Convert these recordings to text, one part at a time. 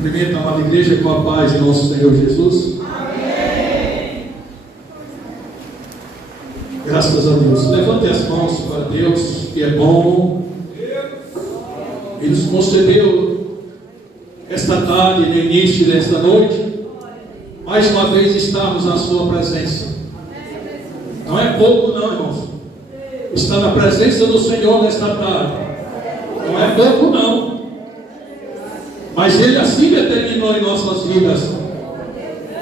Cumprimento a amada igreja com a paz de nosso Senhor Jesus. Amém. Graças a Deus. Levante as mãos para Deus, que é bom. Ele nos concedeu esta tarde, no início desta noite, mais uma vez estarmos na sua presença. Não é pouco não, irmãos. Estar na presença do Senhor nesta tarde não é pouco não. Mas Ele assim determinou em nossas vidas.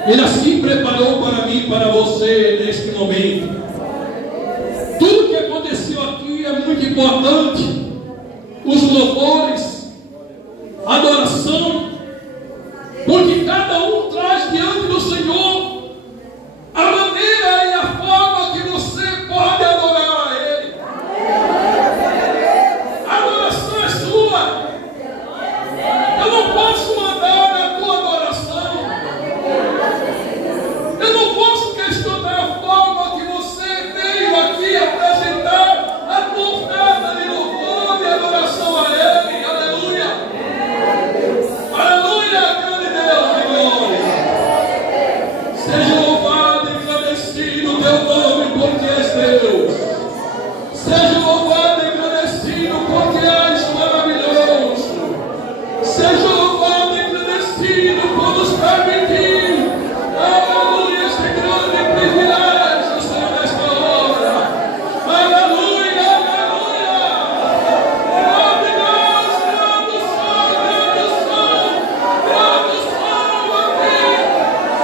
Ele assim preparou para mim e para você neste momento. Tudo que aconteceu aqui é muito importante. Os louvores, a adoração, porque cada um traz diante do Senhor a maneira e a forma que você pode adorar a Ele. A adoração é sua. Eu não posso mandar na tua adoração. Eu não posso questionar a forma que você veio aqui apresentar a tua oferta de louvor e adoração a Ele. Aleluia. Aleluia, grande Deus de glória. Seja louvado e engrandecido o teu nome, porque és Deus. Seja louvado e engrandecido, porque és maravilhoso. Seja louvado e engrandecido por nos permitir, aleluia, esse grande privilégio, Senhor, nesta hora. Aleluia, aleluia. Grande Deus, grande sol, grande sol, grande sol aqui.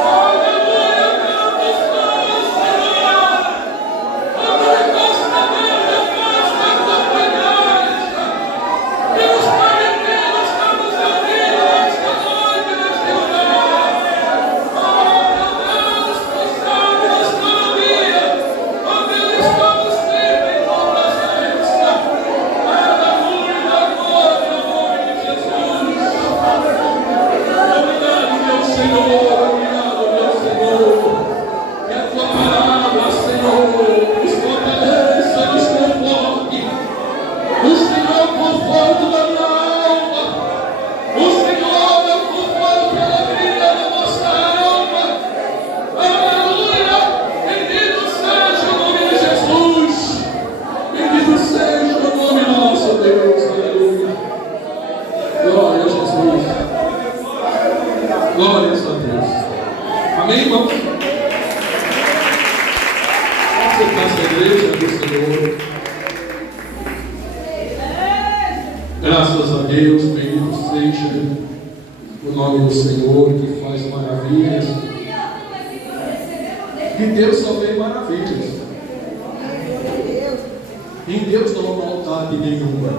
Aleluia, grande sol, Senhor. Afasta a tua presença e nos permitir estar nos reunindo nesta noite, neste lugar. Oh, meu Deus, tu sabes cada dia onde estamos sempre em tua presença. Aleluia, glória ao nome de Jesus. Obrigado, meu Senhor, obrigado, meu Senhor. Que a tua palavra, Senhor, nos fortaleça e nos conforte. O Senhor é o conforto da minha alma. O Senhor é o conforto e a alegria da nossa alma. Aleluia. Bendito seja o nome de Jesus. Bendito seja o nome nosso, Deus. Aleluia. Glória a Jesus. Glórias a Deus. Amém, irmão? Você passa a igreja do Senhor. Graças a Deus, bendito seja o nome do Senhor que faz maravilhas. De Deus só vem maravilhas. Em Deus não há maldade nenhuma.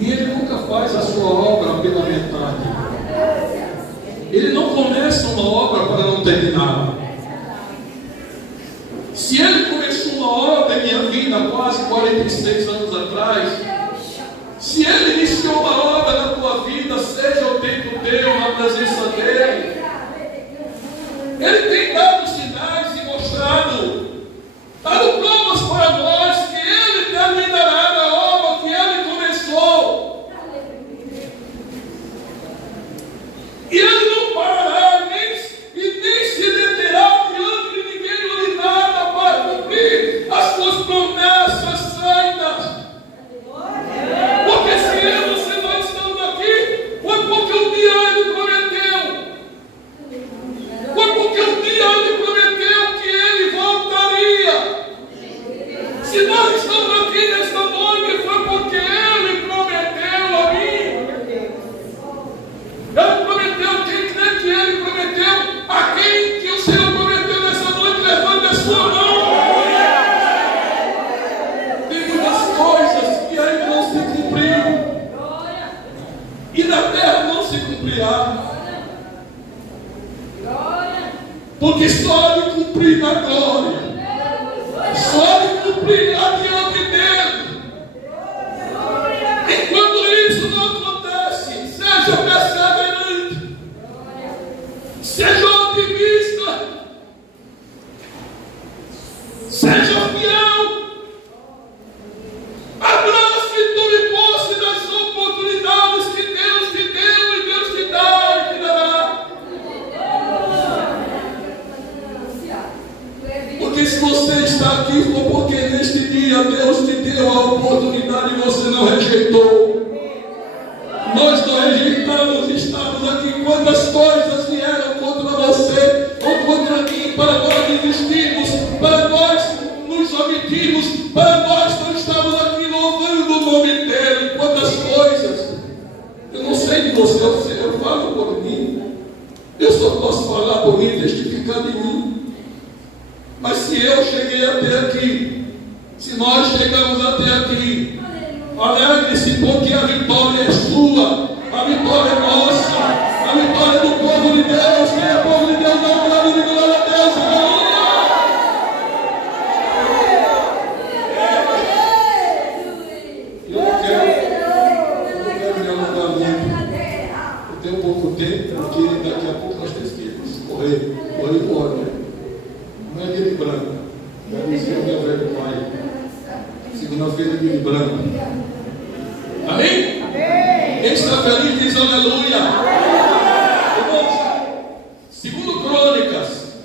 E Ele nunca faz a sua obra pela metade. Ele não começa uma obra para não terminar. Se Ele começou uma obra em minha vida há quase 46 anos atrás, se Ele iniciou uma obra na tua vida, seja o tempo teu, na presença dEle, Ele tem dado sinais e mostrado, dado provas para nós que Ele terminará a obra que Ele começou. E Ele não parará nem se deterá diante de ninguém ou de nada para cumprir as suas promessas santas. Porque se eu e você não estamos aqui, foi porque um dia Ele prometeu. Foi porque um dia Ele prometeu que Ele voltaria. Se nós estamos aqui nesta noite, foi porque Ele prometeu a mim. Ele prometeu, quem crê que Ele prometeu, a quem que o Senhor prometeu nessa noite, levante a sua mão. Tem muitas coisas que ainda não se cumpriram, e na terra não se cumprirá, porque só Ele cumprir na glória, só Ele cumprir adiante dEle. Enquanto isso não acontece, seja perseverante, seja otimista, seja fiel, abrace e tome posse das oportunidades que Deus Quem está feliz diz aleluia. Segundo Crônicas,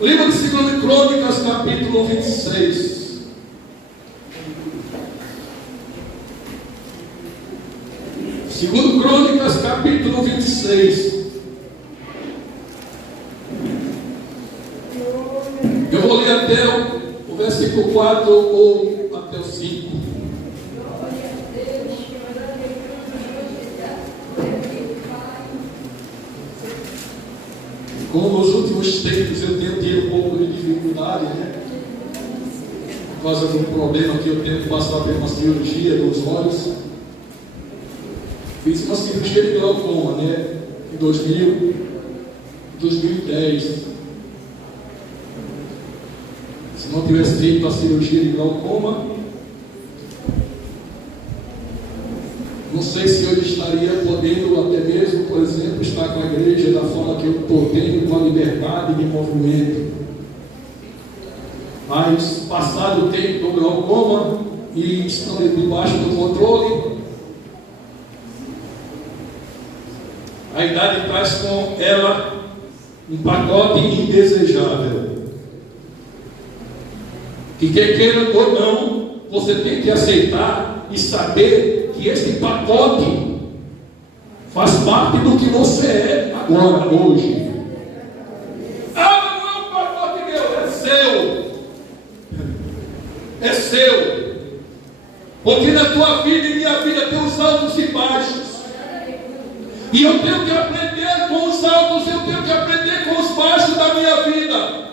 livro de Segundo Crônicas, capítulo 26. Segundo Crônicas, capítulo 26. Eu vou ler até o versículo 4 ou até o 5. Como nos últimos tempos eu tenho tido um pouco de dificuldade, por causa de um problema que eu tenho que passar por uma cirurgia dos olhos. Fiz uma cirurgia de glaucoma, em 2010. Se não tivesse feito a cirurgia de glaucoma, não sei se eu estaria podendo até mesmo, por exemplo, estar com a igreja da forma que eu estou tendo, com a liberdade de movimento. Mas, passado o tempo do glaucoma e estando debaixo do controle, a idade traz com ela um pacote indesejável. Que quer queira ou não, você tem que aceitar e saber que este pacote faz parte do que você é agora, hoje. Ah, não é um pacote meu, é seu. É seu. Porque na tua vida e minha vida tem os altos e baixos. E eu tenho que aprender com os altos, eu tenho que aprender com os baixos da minha vida.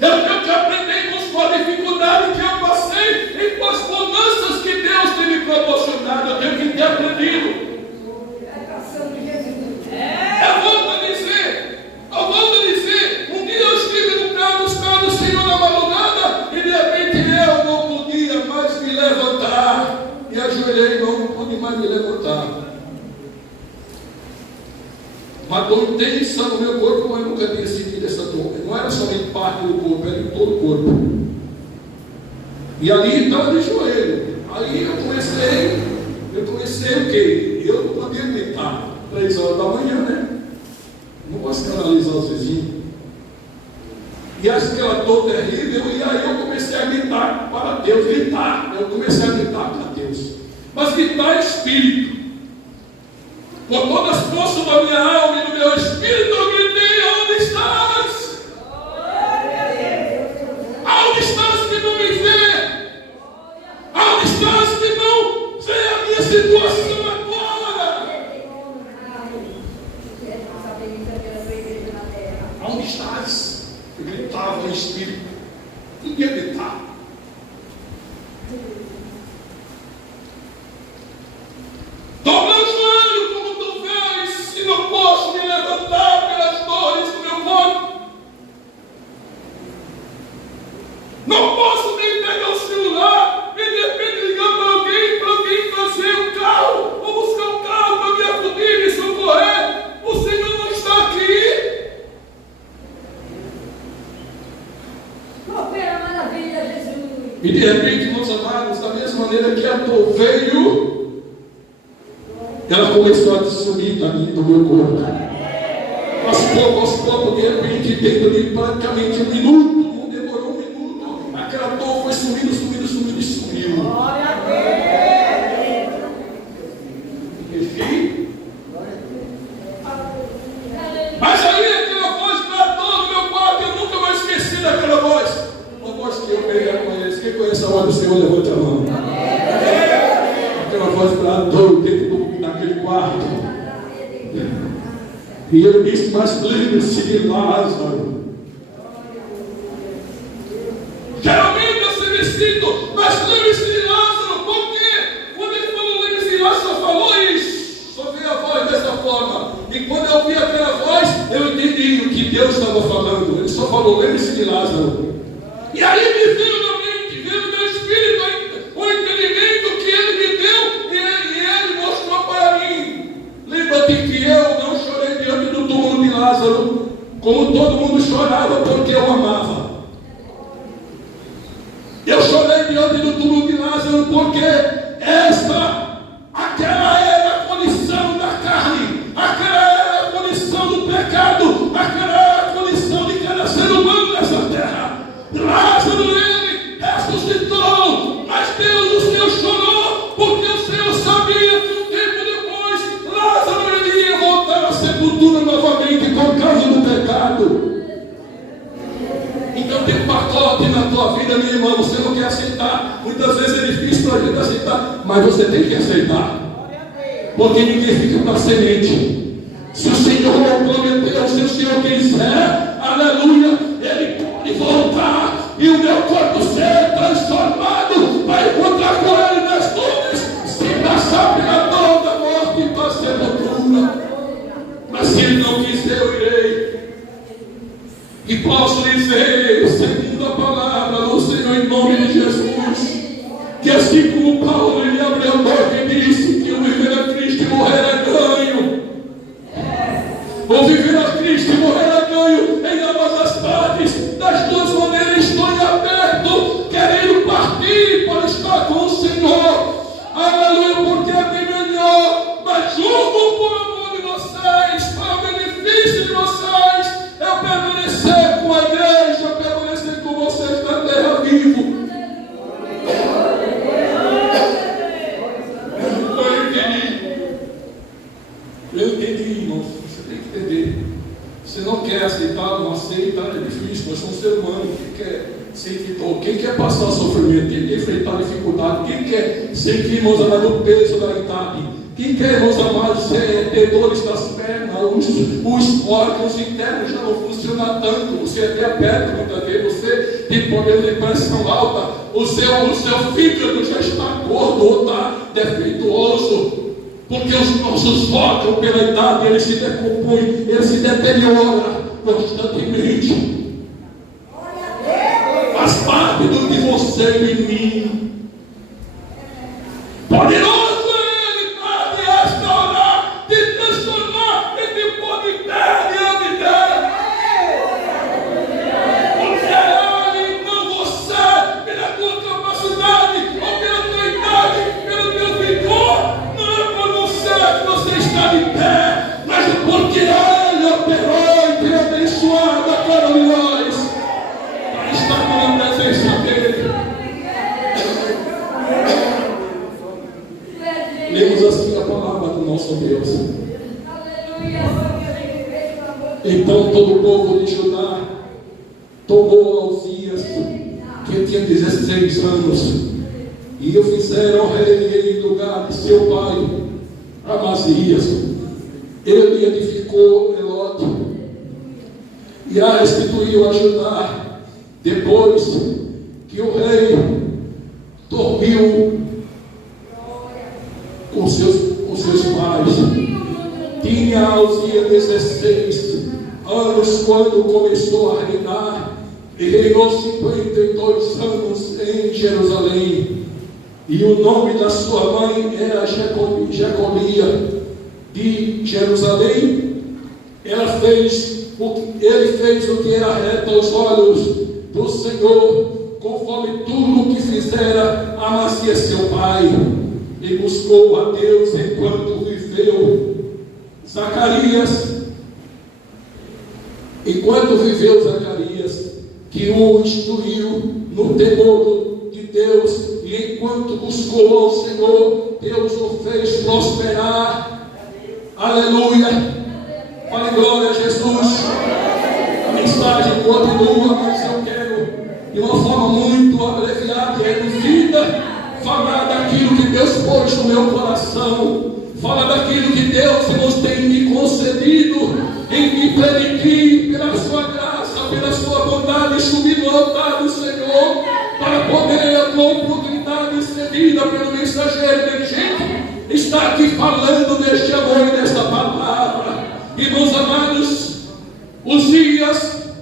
Eu tenho que aprender com a dificuldade que eu passei e com as bonanças que Deus tem me proporcionado. Eu tenho que ter aprendido. Eu volto a dizer, um dia eu estive no carro buscando o Senhor na madrugada e de repente eu não podia mais me levantar. E ajoelhei e não pude mais me levantar. Uma dor intensa no meu corpo, mas eu nunca tinha sentido essa dor. Não era somente parte do corpo, era em todo o corpo. E ali estava de joelho. Aí eu comecei o quê? Eu não podia gritar 3 horas da manhã, Não posso canalizar os vizinhos. E aquela dor terrível, e aí eu comecei a gritar para Deus, Eu comecei a gritar para Deus. Mas gritar é espírito. Por todas as forças da minha alma e do meu espírito, eu gritei: onde estás? Aonde estás que não me vê? Aonde estás que não vê a minha situação agora? Aonde estás? Eu gritava no espírito. Ninguém gritava. Dobra o joelho como tu vês, e não posso me levantar pelas dores do meu corpo. Não posso nem pegar o celular e de repente ligar para alguém trazer um carro, ou buscar um carro para me acudir e socorrer. O Senhor não está aqui. Opera maravilha, Jesus. E de repente, meus amados, da mesma maneira que a dor veio, ela começou a sumir do meu corpo. Aos poucos, de repente, dentro de praticamente 1 minuto, não demorou 1 minuto, aquela dor foi sumindo e sumiu. Glória a Deus. Enfim. Mas aí aquela voz bradou no meu quarto, eu nunca mais esqueci daquela voz. Uma voz que eu peguei com eles. Quem conhece a voz do Senhor, levante a mão. Aquela voz bradou dentro daquele quarto. E eu disse: mas lembre-se de Lázaro. Geralmente eu sempre sinto, mas lembre-se de Lázaro. Por quê? Quando ele falou lembre-se de Lázaro, só falou isso. Só veio a voz dessa forma. E quando eu ouvi aquela voz, eu entendi o que Deus estava falando. Ele só falou lembre-se de Lázaro. E aí me veio na mente, veio no meu espírito o entendimento que ele me deu e ele mostrou para mim. Lembra-te que eu não chorei diante do túmulo de Lázaro, como todo mundo chorava, porque eu amava. Eu chorei diante do túmulo de Lázaro, porque aquela você não quer aceitar. Muitas vezes é difícil para a gente aceitar, mas você tem que aceitar. Porque ninguém fica para semente. Se o Senhor prometeu, se o Senhor quiser, aleluia, Ele pode voltar e o meu corpo ser transformado para encontrar com Ele nas nuvens, sem passar pela dor da morte e para a sepultura. Mas se Ele não quiser, eu irei. E posso dizer, segundo a palavra do Senhor, em nome de Jesus, que assim como Paulo, ele abriu a boca e disse que o viver a Cristo e morrer é ganho. O viver a Cristo e morrer é ganho em ambas as partes. Das duas maneiras estou em aberto, querendo partir para estar com o Senhor. Aleluia, porque é bem melhor. Mas julgo por amor de vocês, para o benefício de vocês, eu permanecer com a igreja, permanecer com vocês na terra vivo. Eu entendi, irmão. Você tem que entender. Você não quer aceitar, não aceita, é difícil. Nós somos seres humanos. Quem quer sentir dor? Quem quer passar sofrimento? Quem quer enfrentar dificuldade? Quem quer sentir, irmãos amados, o peso da idade? Quem quer, irmãos amados, ter dores das pernas? Os órgãos internos já não funcionam tanto. Você é diabético, muitas vezes. Você tem problema de pressão alta. O seu fígado já está gordo ou está defeituoso. Porque os nossos órgãos, pela idade, eles se decompõem, eles se deterioram constantemente. Faz parte de você e de mim. Poderoso Ele para de restaurar, de transformar e de pôr de pé diante dele. Porque Ele, não você, pela tua capacidade, ou pela tua idade, pelo teu vigor. Você está de pé, mas porque Ele operou e tem abençoado a cada um de nós para estar na presença dEle. Lemos assim a palavra do nosso Deus. Então todo o povo de Judá tomou Uzias, que tinha 16 anos, e o fizeram rei em lugar de seu pai Amazias. Ele edificou Elote e a restituiu a Judá, depois que o rei dormiu com seus pais. Tinha Uzias 16 anos quando começou a reinar, e reinou 52 anos em Jerusalém. E o nome da sua mãe era Jecolia de Jerusalém. Ele fez o que era reto aos olhos do Senhor, conforme tudo o que fizera Amazias seu pai, e buscou a Deus enquanto viveu. Enquanto viveu Zacarias, que o instruiu no temor de Deus, e enquanto buscou ao Senhor, Deus o fez prosperar. Aleluia! Fale glória a Jesus. A mensagem continua, mas eu quero, de uma forma muito abreviada e reduzida, falar daquilo que Deus pôs no meu coração. Fala daquilo que Deus nos tem me concedido em me permitir, pela sua graça, pela sua bondade, subir no altar do Senhor, para poder, com oportunidade cedida pelo mensageiro emergente, estar aqui falando deste amor e desta palavra. Irmãos amados, Uzias,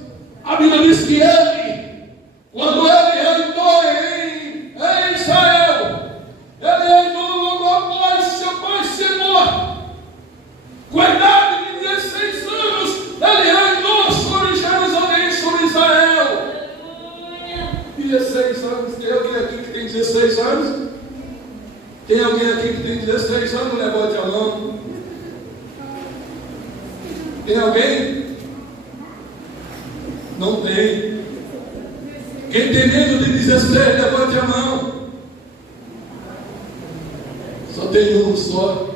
a Bíblia diz que ele, quando ele reinou em Israel, ele reinou logo após seu pai ser morto. Com a idade de 16 anos, ele reinou sobre Jerusalém, sobre Israel. 16 anos. Tem alguém aqui que tem 16 anos? Tem alguém aqui que tem 16 anos? Levante a mão. Tem alguém? Não tem. Quem tem menos de 16, levante a mão. Só tem um só.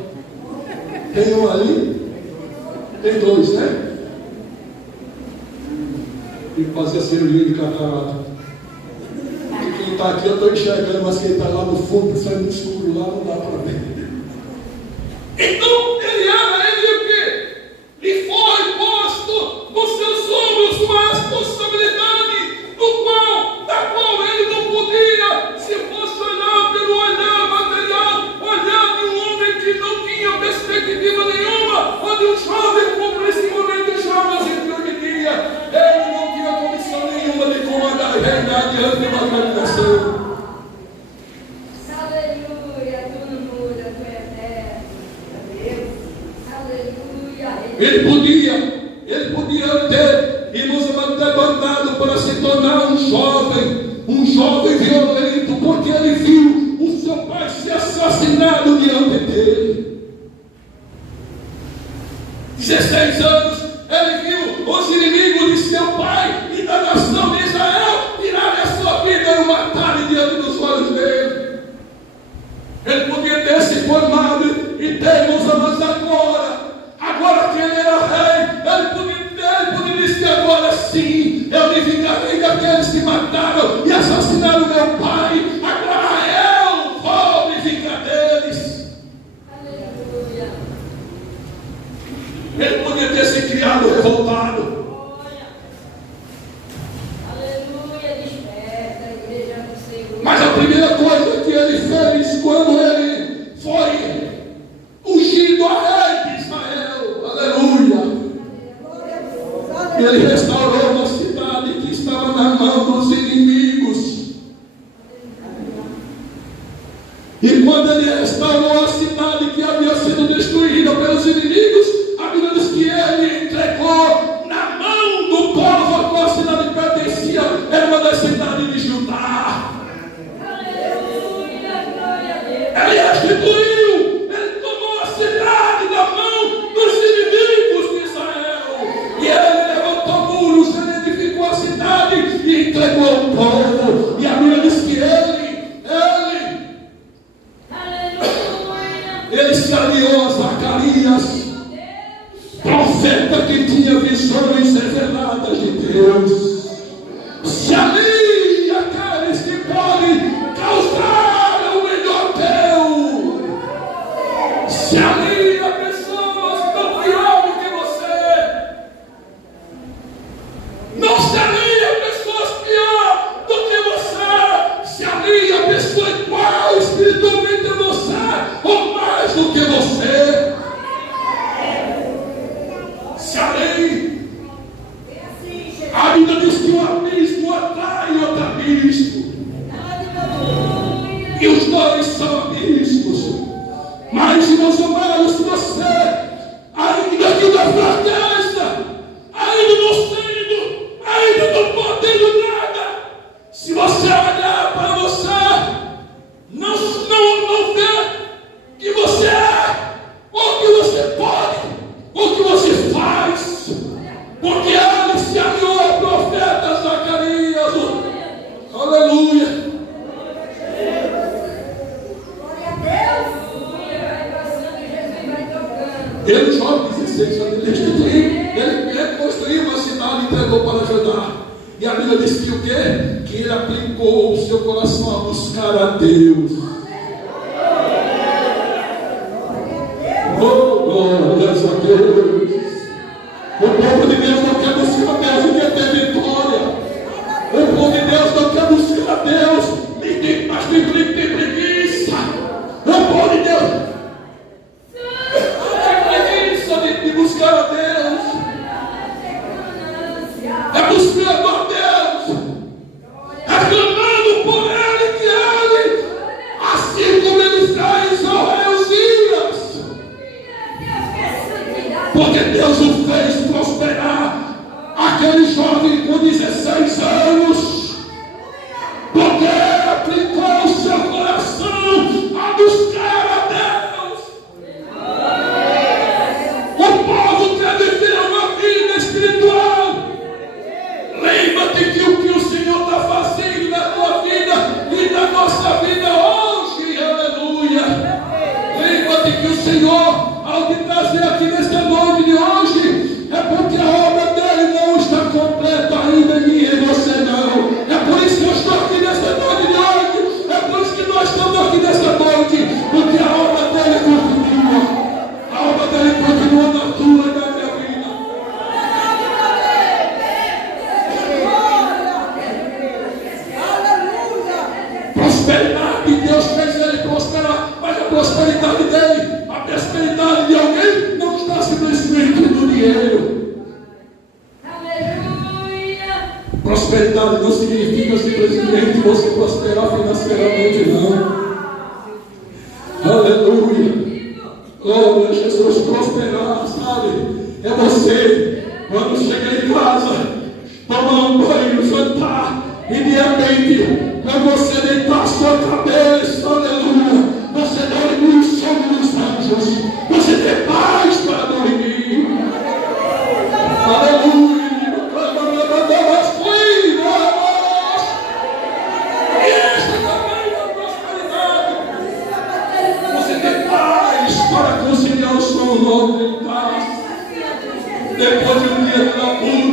Tem um ali? Tem dois, né? E fazer a cirurgia de catarata. está aqui, eu estou enxergando, mas quem está lá no fundo, saindo escuro lá, não dá para ver. Então, ele o quê? Lhe foi posto nos seus ombros uma responsabilidade da qual ele não podia, se fosse olhar pelo olhar material, olhar de um homem que não tinha perspectiva nenhuma, onde um jovem, como nesse momento jovem se permitia, ele não tinha condição nenhuma de comandar e reinar diante de uma grande nação. Ele podia ter, irmãos, até mandado para se tornar um jovem violento, porque ele viu o seu pai ser assassinado diante dele. 16 anos, ele viu os inimigos de seu pai e da nação de Israel tirarem a sua vida e o matarem diante dos olhos dele. Ele podia ter se formado e ter, irmãos, mas agora que ele era rei, ele podia dizer agora sim, eu me vingarei daqueles que mataram e assassinaram meu pai, agora eu vou me vingar deles. Aleluia. Ele podia ter se criado revoltado. Aleluia, desperta, a igreja do Senhor. Mas a primeira coisa que ele fez quando ele foi ungido a rei de Israel, aleluia, ele restaurou uma cidade que estava na mão dos inimigos. E quando ele restaurou a cidade que havia sido destruída pelos inimigos, a Bíblia diz que ele entregou na mão do povo a qual a cidade pertencia, era uma das cidades de Judá. Aleluia, glória a Deus. Ele restituiu, ele tomou a cidade da mão dos inimigos de Israel. E ele levantou muros, ele edificou a cidade e entregou ao povo. E a Bíblia diz que ele se aliou a Zacarias, profeta que tinha visões reveladas de Deus. Se alia aqueles que podem causar o melhor teu. Se alia a pessoas tão piores que você. Não se alia a pessoas piores do que você. Se alia a pessoa igual espiritualmente a você, ou mais do que você. Se alia. A Bíblia diz que um abismo atrai outro abismo. E os dois são abismos. Mas, meus amados, se você, ainda que da fraqueza, ainda não podendo nada, se você olhar para você, não vê que você é, ou que você pode, ou que você faz, porque ele se aliou ao profeta Zacarias. Aleluia. Ele, jovem, 16 anos, ele construiu uma cidade e entregou para Judá. E a Bíblia diz que o quê? Que ele aplicou o seu coração a buscar a Deus. Oh, glórias a Deus. O povo de Deus não quer buscar a Deus e quer ter vitória. O povo de Deus não quer buscar a Deus, mas tem preguiça. O povo de Deus de buscar a Deus, é buscando a Deus, é clamando por Ele, que Ele, assim como Ele fez ao rei Uzias, porque Deus o fez prosperar, aquele jovem com 16 anos, porque ele aplicou o seu coração a buscar a Deus. O povo quer viver uma vida espiritual. Lembra-te que o que o Senhor está fazendo na tua vida e na nossa vida hoje, aleluia. Lembra-te que o Senhor, ao te trazer aqui nesta noite de hoje, é porque a obra dele não está completa ainda em mim e em você não. É por isso que eu estou aqui nesta noite de hoje. Glória a Jesus, prosperar, sabe? É você, quando chega em casa, tomar um banho, jantar, e de repente, quando você deitar a sua cabeça, aleluia, você dorme no sono dos anjos, você tem paz para dormir. Aleluia. Para conciliar o sono logo em paz, depois de um dia de labor,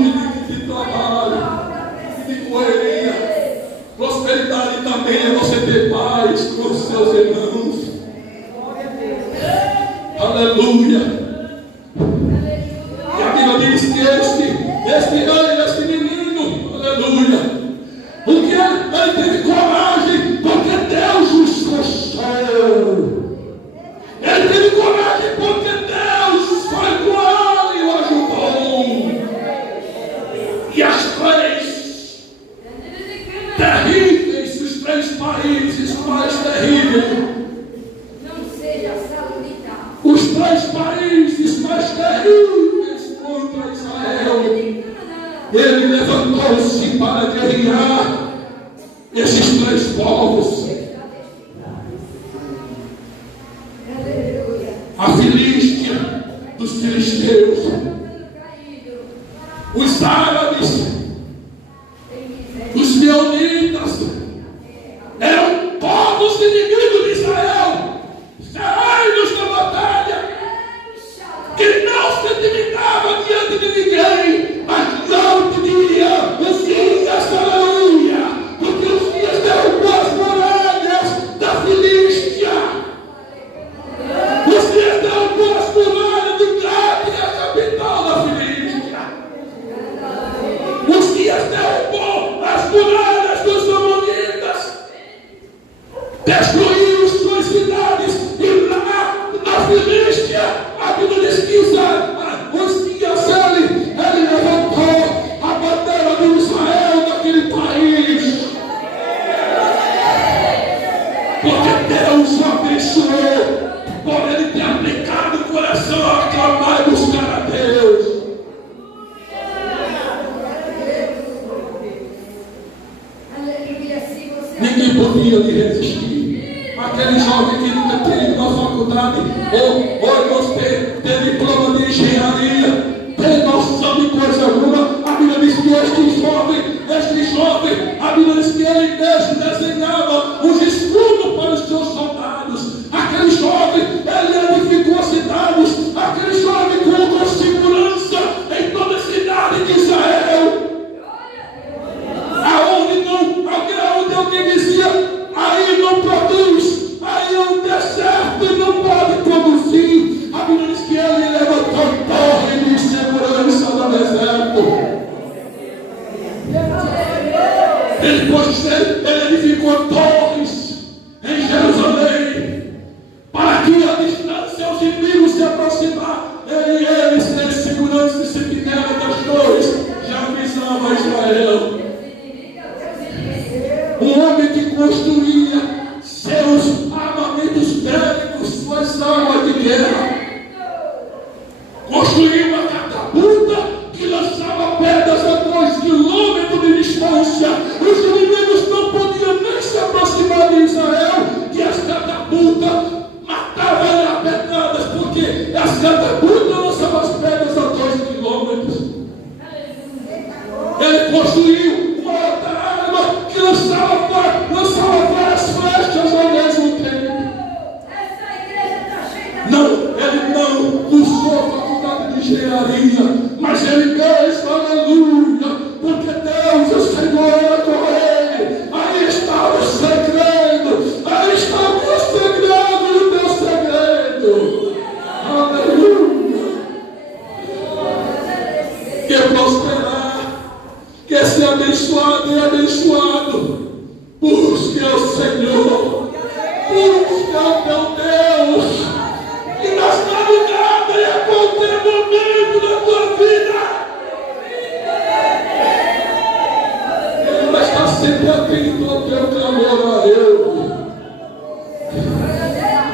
de trabalho, de correria. Prosperidade também é você ter paz com os seus irmãos. Aleluia. E a Bíblia diz que este menino, aleluia, porque ele teve coragem, porque Deus o escolheu. Ele teve coragem porque Deus foi com ele e o ajudou. E as três terríveis, os três países mais terríveis, Não seja salutar. os três países mais terríveis contra Israel, ele levantou-se para guerrear esses três povos. A Filístia dos filisteus, os árabes, os meunitas, eram povos inimigos de Israel, ferreiros da batalha, que não se intimidavam diante de ninguém, mas não pediam os dias, aleluia, porque os dias derrubou as muralhas da Filístia. Os dias derrubou as muralhas de Gade, a capital da Filístia. Os dias derrubou as muralhas dos amonitas, destruiu suas cidades, e lá na Filístia, a Bíblia diz que os dias ele levantou a bandeira de Israel naquele país, porque Deus o abençoou. Por ele ter aplicado o coração a aclamar e buscar a Deus. Ninguém podia lhe resistir. Aquele jovem que nunca tinha ido na faculdade, ou você tem diploma de engenharia, tem noção de coisa alguma. A Bíblia diz que este jovem, a Bíblia diz que ele mesmo desenhava os escudos para os seus soldados. Aquele jovem, ele edificou cidades. Aquele jovem colocou segurança em toda a cidade de Israel. Aonde alguém dizia, aí não produz, aí é um deserto e não pode produzir. A Bíblia diz que ele levantou torre de segurança no deserto. Ele edificou torres em Jerusalém, para que a distância os inimigos se aproximar, eles têm segurança e sentinela das torres, já avisava Israel. Um homem que construía seus armamentos bélicos, suas armas de guerra, construía uma catapulta que lançava pedras a 2 quilômetros de distância. Os inimigos não podiam nem se aproximar de Israel, que as catapultas matavam ele a pedradas, porque as catapultas lançavam as pedras a 2 quilômetros. Ele construiu uma outra arma que lançava várias flechas ao mesmo tempo. Ele não usou a faculdade de engenharia, mas ele mesmo, aleluia, porque Deus, o Senhor, era com ele. Aí estava o segredo, aí estava o segredo e o teu segredo. Aleluia. Quer prosperar, quer ser abençoado e abençoado. Busque ao Senhor, busque ao teu Deus, e nas madrugadas e a qualquer momento da tua vida, Ele vai estar sempre atento ao teu clamor a Ele.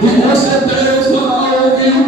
E com certeza, ao ouvir o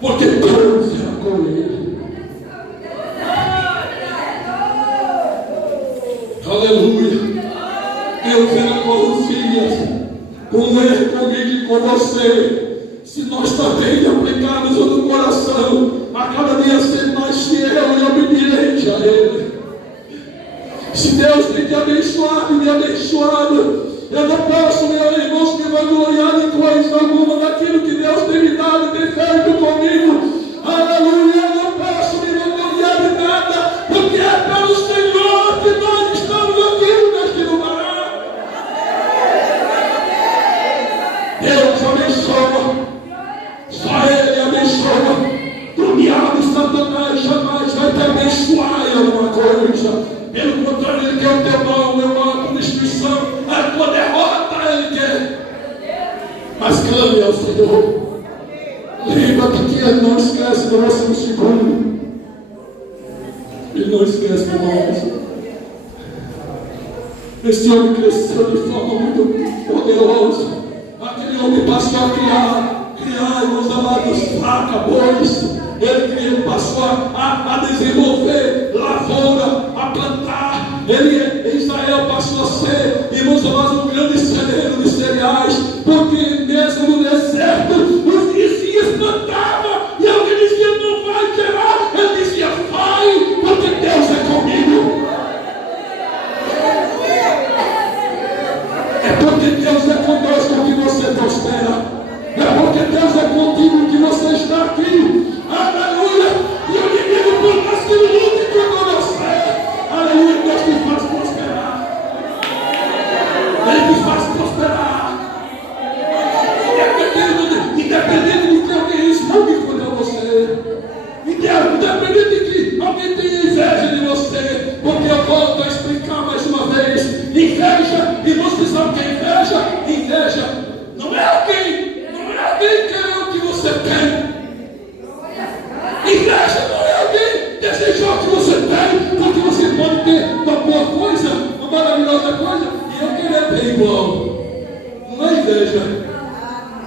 porque Deus era com ele. Aleluia. Deus era com Uzias, com ele, comigo e com você. Se nós também aplicarmos no coração, a cada dia ser mais fiel e obediente a Ele. Se Deus tem te abençoado e me abençoado, eu não posso, meus irmãos, me vangloriar de coisa alguma daquilo que Deus tem me dado e tem feito comigo. Aleluia, eu não posso me vangloriar de nada, porque é pelo Senhor que nós estamos aqui neste lugar. Deus abençoa, só Ele abençoa. O diabo Satanás jamais vai te abençoar em alguma coisa. Pelo contrário, ele quer o teu mal, o meu mal, a tua destruição, a tua derrota, ele quer. Mas clame ao Senhor. Lembra-te que Ele não esquece do nosso segundo. Ele não esquece de nós. Esse homem cresceu de forma muito poderosa. Aquele homem passou a criar, irmãos amados, vacas, ele passou a desenvolver lavoura, a plantar. Israel passou a ser, irmãos amados, um grande celeiro de cereais, porque mesmo no deserto, os vizinhos plantavam, e alguém dizia, não vai gerar. Ele dizia, vai, porque Deus é comigo. É porque Deus é conosco que você prospera. É porque Deus é contigo que você está aqui. Aleluia. E eu lhe digo, por mais que lute contra você, aleluia, Deus te faz prosperar. Ele te faz prosperar. Independente de que alguém esmague contra você. Independente de que alguém tenha inveja de você. Porque eu volto a explicar mais uma vez. Inveja, e você sabe o que é inveja? Inveja não é alguém querer o que você tem. Inveja não é alguém desejar o que você tem, porque você pode ter uma boa coisa, uma maravilhosa coisa, e eu querer ter igual. Não é inveja.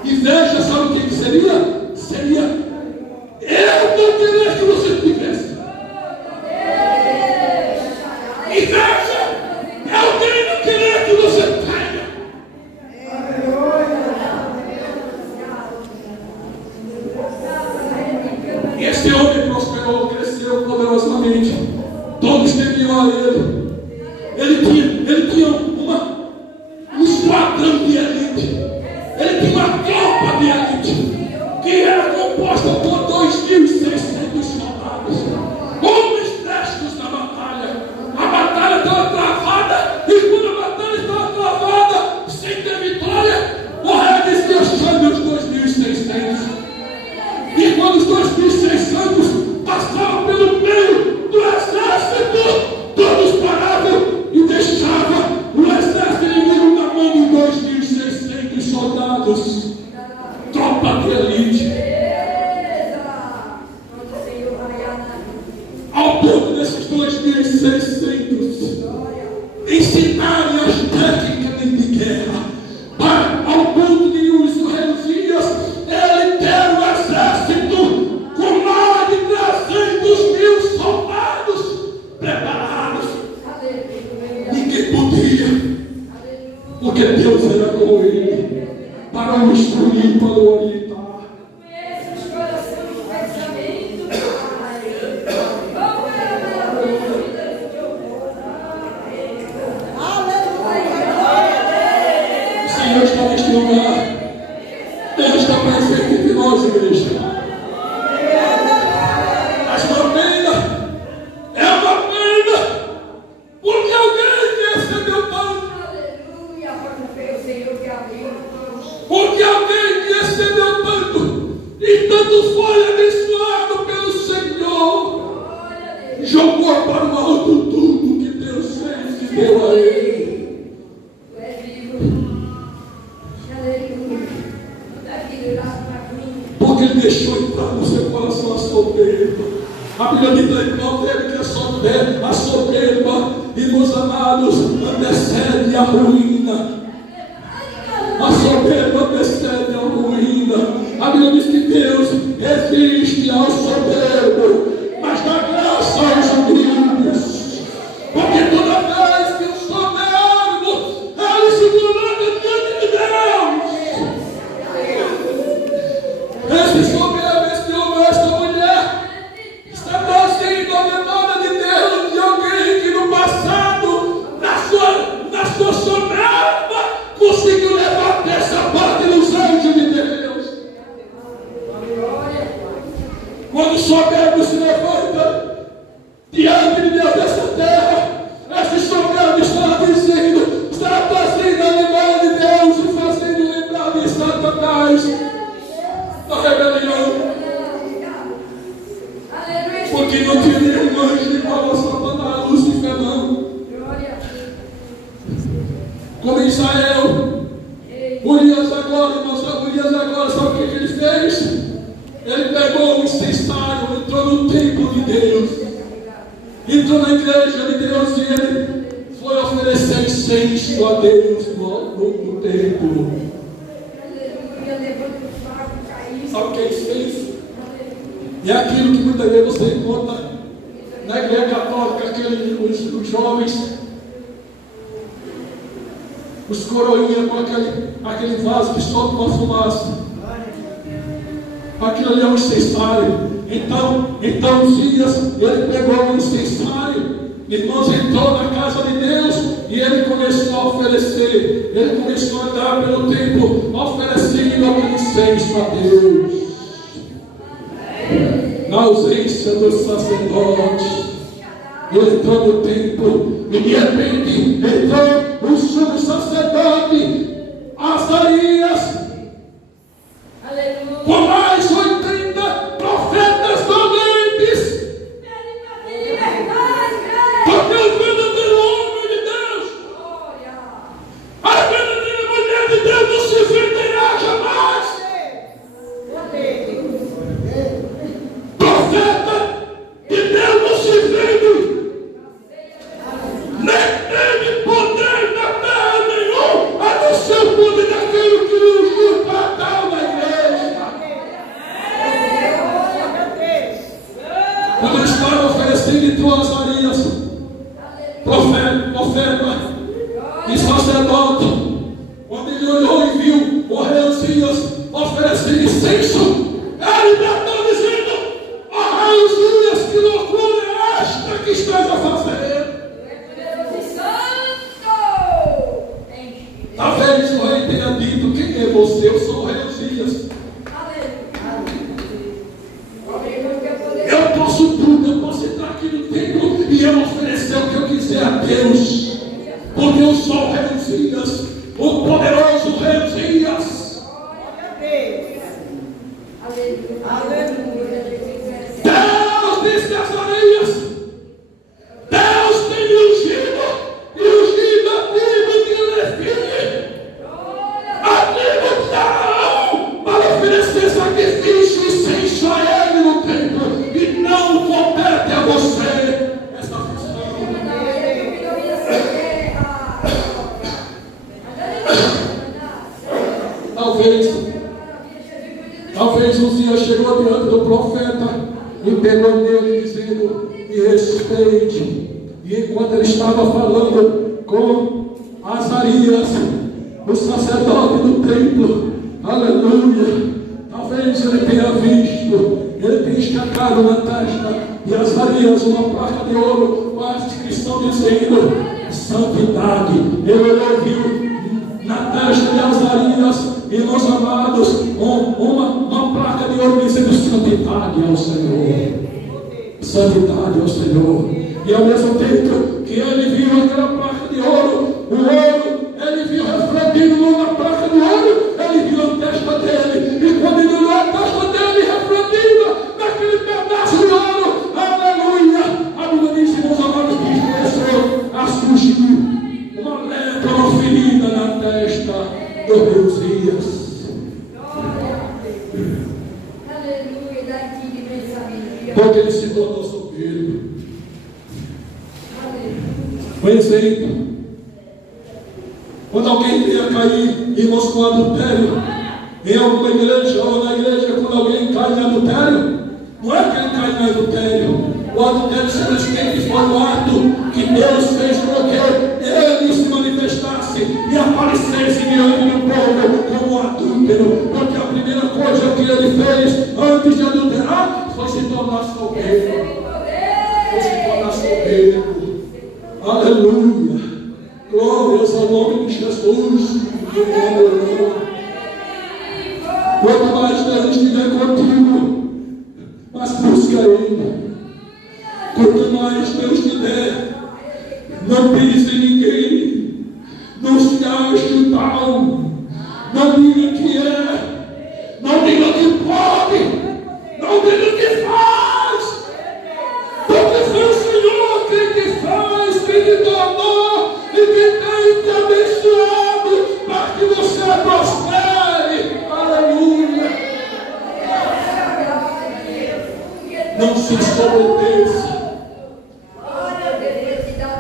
Inveja, sabe o que seria? Seria eu não querer que você tivesse. Inveja é alguém não querer que você tenha. E esse homem prosperou, cresceu poderosamente. Todos temiam a ele. Ele tinha um esquadrão de elite. Ele tinha uma tropa de elite que era composta por 2.600 soldados. Homens prestos na batalha. A batalha estava travada, e quando a batalha estava travada, sem ter vitória, o rei dizia: chame os 2.600. E quando os 2.600 passavam pelo meio do exército, todos paravam e deixavam o exército inimigo na mão de 2.600 soldados. Tropa de elite. Ao ponto desses 2.600 ensinarem as técnicas de guerra, ao ponto de o rei Uzias, ele ter o exército com mais de 300.000 soldados preparados. Ninguém podia, porque Deus era com ele para o instruir, para o orientar. Deus está neste lugar. Deus está presente entre nós, igreja. Mas uma pena, é uma pena, porque alguém que recebeu tanto, porque alguém que recebeu tanto, e tanto foi abençoado pelo Senhor, jogou para o alto tudo que Deus fez e deu a ele. Porque ele deixou entrar no seu coração a soberba. A Bíblia diz lá, irmão, dele que a soberba, irmãos amados, antecede a ruína. A soberba antecede a ruína. A Bíblia diz que Deus resiste ao soberbo, mas dá graça aos humildes. Porque toda vez que o soberbo ele se coloca diante de Deus, esse soberbo, esse homem, esta mulher está trazendo a memória de Deus de alguém que no passado, na sua soberba, conseguiu levar essa parte dos anjos de Deus. Quando o soberbo se levanta diante de Deus dessa terra, esse soberbo está dizendo, está trazendo a memória de Deus e fazendo lembrar de Satanás da rebelião. Porque não tinha nenhum anjo igual a Satanás, Lúcifer não. Como Israel, Urias agora, sabe o que ele fez? Ele pegou o incensário, entrou no templo de Deus, entrou na igreja de Deus e ele foi oferecer incenso a Deus no templo. Sabe o que ele fez? E é aquilo que muitas vezes você encontra na igreja católica, os jovens, os coroinhas com aquele vaso que solta uma fumaça. Aquilo ali é um incensário. Então Uzias, ele pegou o incensário, irmãos, entrou na casa de Deus e ele começou a oferecer. Ele começou a andar pelo templo, oferecendo aquele incenso a Deus. Na ausência do sacerdote, ele entrou no templo e de repente entrou o sumo sacerdote Azarias com mais 80 profetas valentes, porque o verdadeiro homem de Deus, a verdadeira mulher de Deus não se venderá jamais. Profeta de Deus não se vende, nem teve poder na terra nenhum, a não ser o poder daquilo que o fatal na igreja. Quando eles estavam oferecendo, entrou Azarias, profeta e sacerdote. Quando ele olhou e viu o rei Uzias oferecendo incenso, ele tentou dizendo: ó rei Uzias, que loucura é esta que estás a fazer? Talvez o rei tenha dito: quem é você? Eu sou o rei Uzias. Eu posso tudo, eu posso entrar aqui no templo e eu oferecer o que eu quiser a Deus, porque eu sou o rei Uzias, o poderoso rei Uzias. Deus disse a Azarias: Deus tem me ungido e ungido a tribo de Levi, a tribo de Arão, para oferecer sacrifício e incenso a ele no templo, e não compete a você essa função. Talvez Uzias chegou diante do profeta e pegou nele dizendo: me respeite. E enquanto ele estava falando com Azarias, o sacerdote do templo, aleluia, talvez ele tenha visto, ele tenha escacado na testa de Azarias uma placa de ouro com a inscrição dizendo santidade. Ele ouviu na testa de Azarias, irmãos amados, uma placa de ouro dizendo santidade ao Senhor. Santidade ao Senhor. E ao mesmo tempo que ele viu aquela placa de ouro, o ouro, ele viu refletido na placa de ouro, ele viu a testa dele. E quando ele olhou a testa dele refletida naquele pedaço de ouro, aleluia, a Bíblia diz, irmãos amados, que começou a surgir uma lepra, uma ferida na testa do rei Uzias. Porque ele se tornou soberbo. Um exemplo: quando alguém ia cair, irmãos, com adultério em alguma igreja, ou na igreja, quando alguém cai em adultério? Não é que ele cai em adultério. O adultério simplesmente foi um ato que Deus fez com que ele se manifestasse e aparecesse diante do povo como adúltero. Porque a primeira coisa que ele fez antes de adulterar foi se tornar solteiro. Foi se tornar solteiro. Aleluia. Glórias ao nome de Jesus. Quanto mais Deus estiver contigo, mas busca Ele. Quanto mais Deus te der, não pise em ninguém, não se ache tal, não diga que é, não diga que pode, não diga que faz, porque foi o Senhor quem te faz, quem te tornou e quem tem te abençoado para que você prospere. Aleluia. Não se sobrepeça.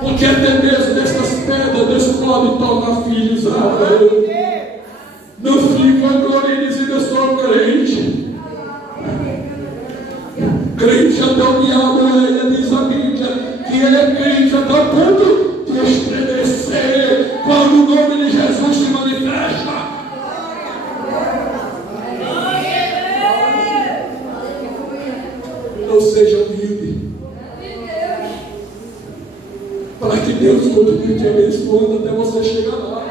Porque até mesmo dessas pedras Deus pode tornar filhos. Não fique agora dizendo eu sou crente. Crente até o diabo, ele diz a Bíblia que ele é crente até o ponto de estremecer quando o nome de Jesus se manifesta. Não seja humilde, para que Deus continue te abençoando até você chegar lá.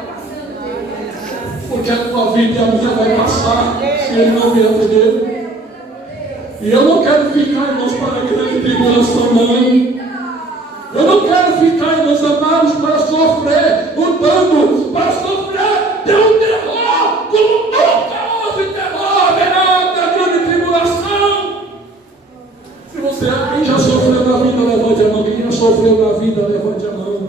Porque a tua vida e a minha vai passar se Ele não vier primeiro. E eu não quero ficar, irmãos, para a grande tribulação, não. Eu não quero ficar, irmãos amados, para sofrer o dano, para sofrer de um terror, como nunca houve terror na grande tribulação. Se você quem já sofreu na vida, levante a mão. Quem já sofreu na vida, levante a mão.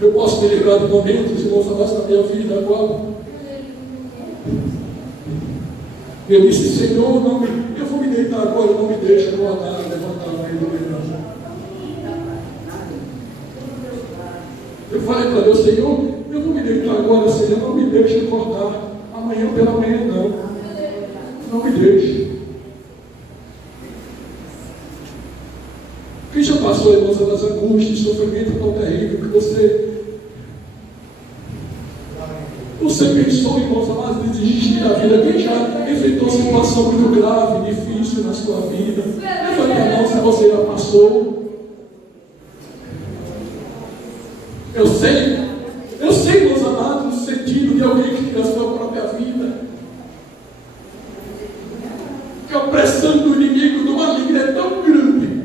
Eu posso me lembrar de momentos, irmãos amados, na minha vida agora. Eu disse, Senhor, eu vou me deitar agora, não me deixa acordar, levantar a mão do meu. Eu falei para Deus, Senhor, eu vou me deitar agora, Senhor, não me deixe acordar. Amanhã pela manhã não. Não me deixe. Quem já passou, irmãos, das angústias, sofrimento tão terrível que você pensou, irmãos amados, de desistir da vida? Quem já enfrentou situação muito grave, difícil na sua vida? Levante a mão se você já passou. Eu sei, meus amados, no sentido de alguém que tira a sua própria vida. Que a opressão do inimigo, do maligno é tão grande.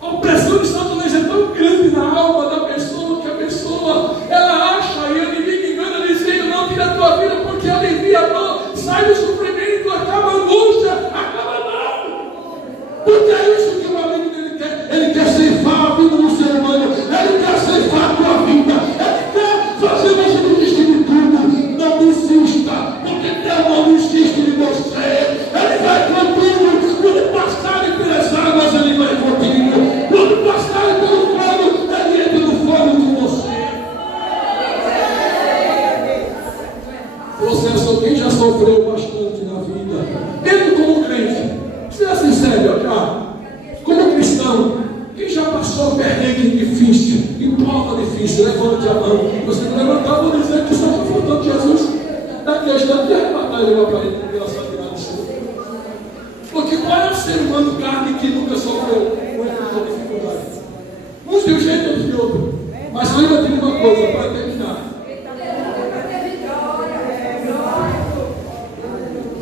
A opressão de Satanás é tão grande na alma da pessoa, que a pessoa, ela acha, e o inimigo engana dizendo, não tira a tua vida, porque alivia a dor, sai do sofrimento, acaba a angústia, acaba não. Porque é isso que o maligno ele quer ceifar a vida do ser humano, ele quer ceifar a tua vida, ele quer fazer você desistir de tudo. Não desista, porque Deus não desiste de você. Ele vai contigo, quando passarem pelas águas, ele vai contigo, quando passarem pelo fogo, ele entra no fogo com você. Você é só quem já sofreu bastante na vida, mesmo como crente, seja sincero, como cristão, quem já passou perrengue difícil, em prova difícil, levante a mão. Você não levantar, eu vou dizer que só está faltando Jesus. Daqui a instante, de arrebatar ele para ele, pela santidade do Senhor. Porque qual é o ser humano carne que nunca sofreu com dificuldade? Uns de um jeito, outros de outro. Mas lembra de uma coisa, para terminar.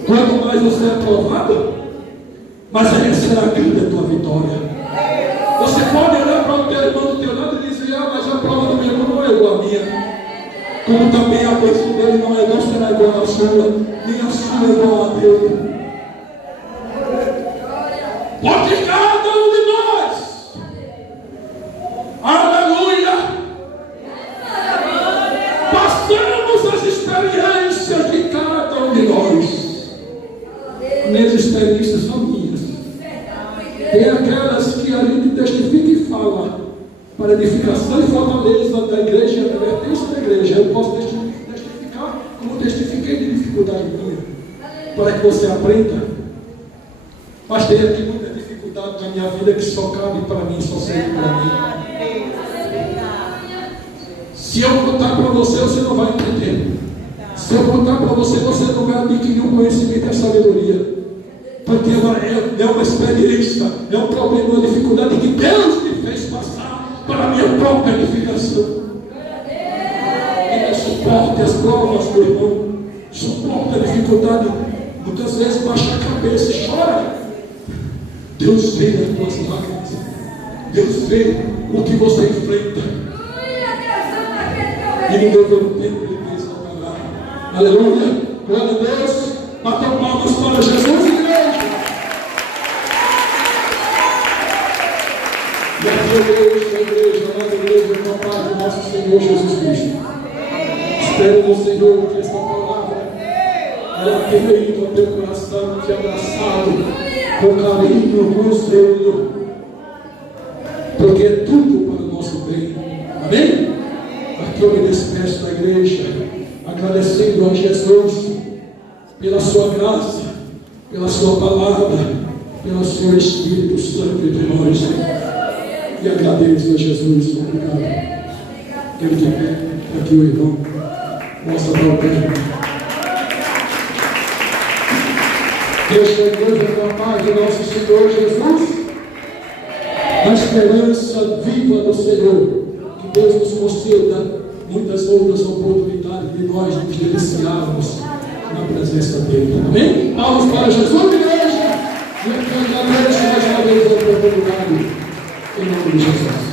Quanto mais você é provado, mas aí será grande a tua vitória. Você pode olhar para o teu irmão do teu lado e dizer, mas a prova do meu irmão não é igual a minha. Como também a bênção dele não será igual à sua, nem a sua é igual a dele. Porque cada um de nós, aleluia, passamos as experiências de cada um de nós. Minhas experiências são minhas. Tem aquelas que a gente testifica e fala, para edificação e fortaleza da igreja, da vertência da igreja. Eu posso testificar como testifiquei de dificuldade minha, para que você aprenda. Mas tem aqui muita dificuldade na minha vida que só cabe para mim, só serve para mim. Se eu contar para você, você não vai entender. Se eu contar para você, você não vai adquirir o conhecimento e a sabedoria. Porque é uma experiência, é um problema, uma dificuldade que Deus me fez passar para a minha própria edificação. E suporte as provas, meu irmão. Suporte a dificuldade. Muitas vezes baixa a cabeça e chora. Deus vê as tuas lágrimas. Deus vê o que você enfrenta. E não deu tempo de pensar para lá. Aleluia. Glória a Deus. Batam palmas para Jesus, igreja. E aqui a igreja, amada igreja, com a paz do nosso Senhor Jesus Cristo. Espero no Senhor que esta palavra ela tenha ido ao teu coração, te abraçado com carinho, com zelo, porque é tudo para o nosso bem. Amém? Aqui eu me despeço da igreja, agradecendo a Jesus pela sua graça, pela sua palavra, pelo seu Espírito Santo entre nós. E agradeço a Jesus. Obrigado. Quero que aqui o irmão possa dar o pé. Deixa a igreja com a paz do nosso Senhor Jesus, na esperança viva do Senhor, que Deus nos conceda muitas outras oportunidades de nós nos deliciarmos na presença dele. Amém? Palmas para Jesus, igreja, e agradeço mais uma vez a oportunidade, em nome de Jesus.